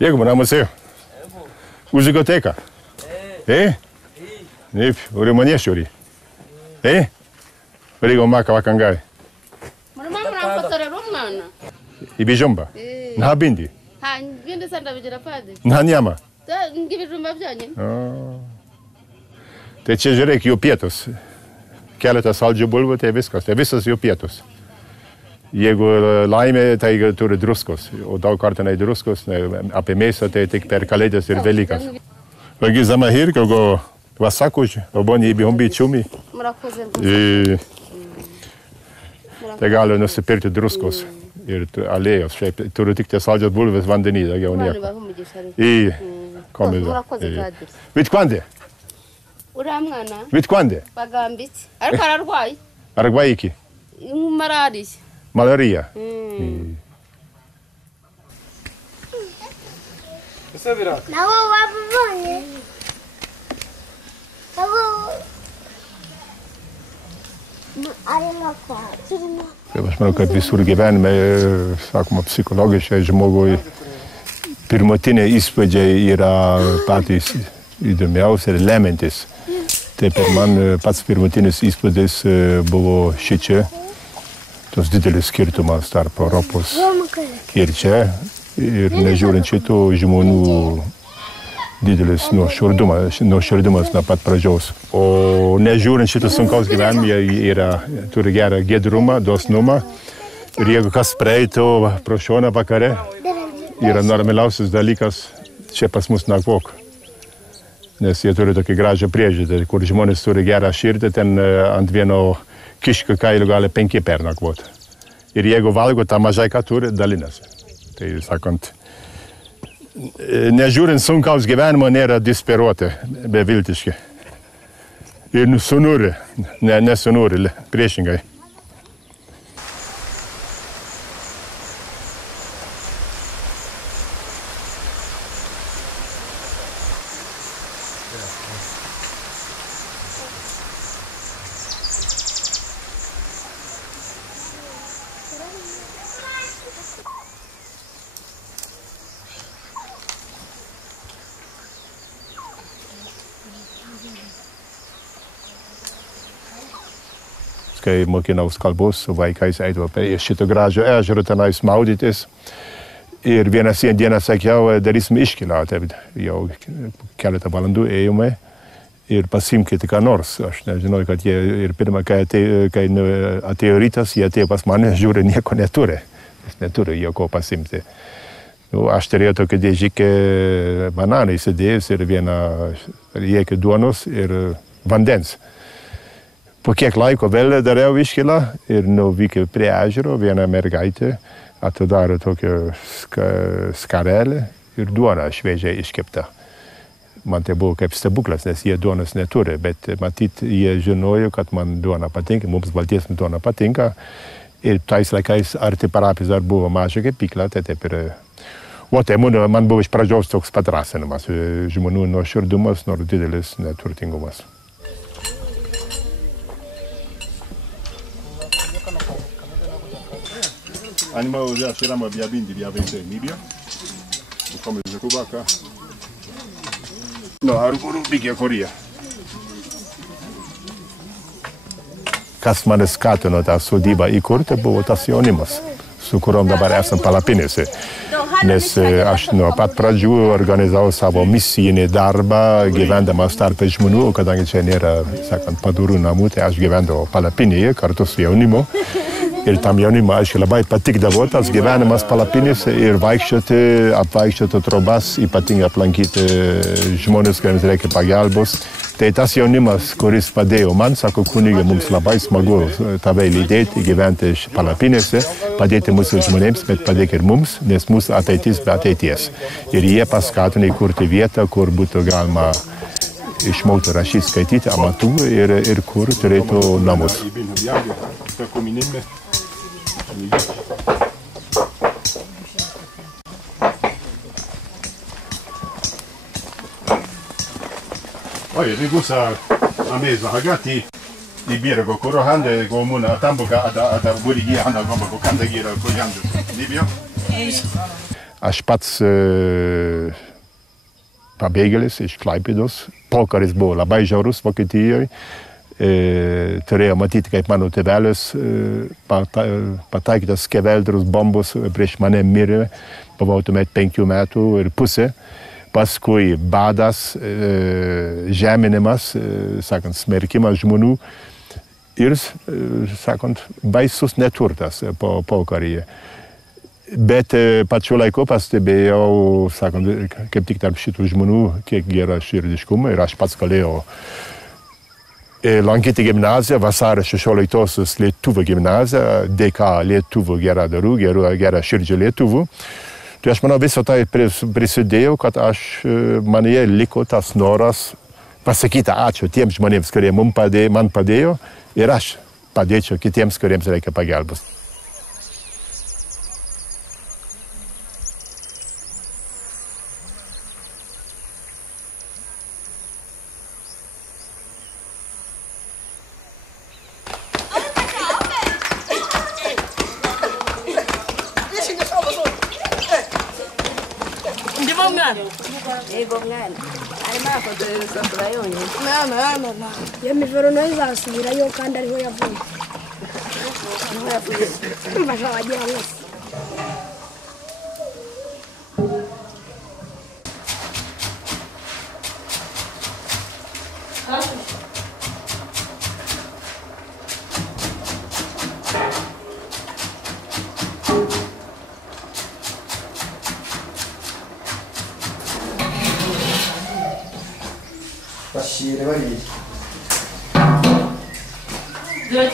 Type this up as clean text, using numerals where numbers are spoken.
Jego na museu. Uzigoteca. Nip, ori maneshori. Origo maka wakangai. Mama mnapotore romana. Ibijomba. Na bindi. Ha, bindi sanda bijira padi. Na nyama. Ta ngibi rumba bjani. Tai čia žiūrėk, jų pietus. Keletą saldžių bulvių, tai viskas. Tai visas jų pietus. Jeigu laimė, tai turi druskos. O daug kartų nei druskos, apie mėsą, tai tik per Kalėdas ir Velykas. Vagi zamahir, kogo vasakuj, oboni ibihombi čumi. Tai gali nusipirkti druskos ir alėjos. Šiaip turiu tik tie saldžios bulvės vandenį, daugiau nieko. Vit kvande? Uramwana. Vit kvande? Bagambitsi. Ariko ararwaye. Ararwaye iki? Malaria. Malaria. Nabo wabonye. Nabo. Aš manau, kad visur gyvenime, sakoma, psichologiškai žmogui pirmutiniai įspūdžiai yra patys įdomiausi ir lemintis. Taip ir man pats pirmutinis įspūdis buvo šičia, tos didelis skirtumas tarp Europos ir čia. Ir nežiūrint šitų žmonių didelis nuoširdumas nuo pat pradžios. O nežiūrint šitų sunkaus gyvenimo, jie turi gerą giedrumą, dosnumą. Ir jeigu kas praeitų pro šoną vakare, yra normaliausias dalykas čia pas mus nakvok. Nes jie turi tokį gražią priežiūrą, kur žmonės turi gerą širdį, ten ant vieno kiškio kailio gali 5 pernakvoti. Ir jeigu valgo, tą mažai ką turi, dalinasi. Tai sakant, nežiūrint sunkaus gyvenimo, nėra desperuoti, beviltiški. Ir sunūri, nesunūri, priešingai. Kai mokinaus kalbos su vaikais eidavo per šitą gražią ežerą tenais maudytis. Ir vieną dieną sakiau, darysim iškylą. Jau keletą valandų ėjome ir pasimkite ką nors. Aš nežinau, kad jie ir pirmą, kai atėjo rytas, jie atėjo pas mane, žiūri, nieko neturi. Jis neturi joko pasimti. Aš turėjau tokį dėžikę bananai įsidėjus ir vieną riekį duonos ir vandens. Po kiek laiko vėl dariau iškylą ir nuvykiau prie ežero, viena mergaitė atidaro tokią skarelę ir duona šviežiai iškepta. Man tai buvo kaip stebuklas, nes jie duonos neturi, bet matyt, jie žinojo, kad man duona patinka, mums baltiesiems duona patinka. Ir tais laikais arti parapijos dar buvo maža kepykla, tai taip ir... O tai man buvo iš pradžios toks padrasinimas, žmonių nuoširdumas, nors didelis neturtingumas. Animal já tiramos via 20, via 20 Níbia. Come le cubaca. No, aruguru bigia koria. Kas mane skatino tą sodybą įkurti, buvo tas jaunimas, su kuriuom dabar esam Palapinėse. Nes aš nuo pat pradžių organizavau savo misijinį darbą, gyvendamas tarp žmonių, kadangi čia nėra, sakant, padorų namų, tai aš gyvendavau Palapinėje kartu su jaunimu. Ir tam jaunimui, aiškiai, labai patikdavo tas gyvenimas Palapinėse ir apvaikščioti trobas, ypatingai aplankyti žmonės, kuriems reikia pagalbos. Tai tas jaunimas, kuris padėjo man, sako, kunigė, mums labai smagu tave lydėti, gyventi Palapinėse, padėti mūsų žmonėms, bet padėk ir mums, nes mūsų ateitis be ateities. Ir jie paskatino įkurti vietą, kur būtų galima išmokti rašyti, skaityti amatų ir kur turėtų namus. Oi, rigusa a mesa hagati di birgo korohande gomuna tambuka ada burigi handa gomba kanda gira kojando. Libio? Aš pats pabėgėlis iš Klaipėdos. Pokaris buvo labai žiaurus Vokietijoje. Turėjo matyti, kaip mano tėvelis pataikytas skeveldrus bombos prieš mane mirė. Buvau tuomet 5 metų ir pusė. Paskui badas, žeminimas, sakant, smerkimas žmonių ir, sakant, baisus neturtas po pokaryje. Bet pačiu laiku pastebėjau, sakant, kaip tik tarp šitų žmonių, kiek gera širdiškumo ir aš pats galėjau lankyti gimnaziją, vasario 16-osios lietuvių gimnaziją, DK lietuvių geradarų, gerą širdžių lietuvių. Tai aš manau, viso tai prisidėjau, kad manyje liko tas noras pasakyti ačiū tiems žmonėms, kurie man padėjo ir aš padėčiau kitiems, kuriems reikia pagalbos. Due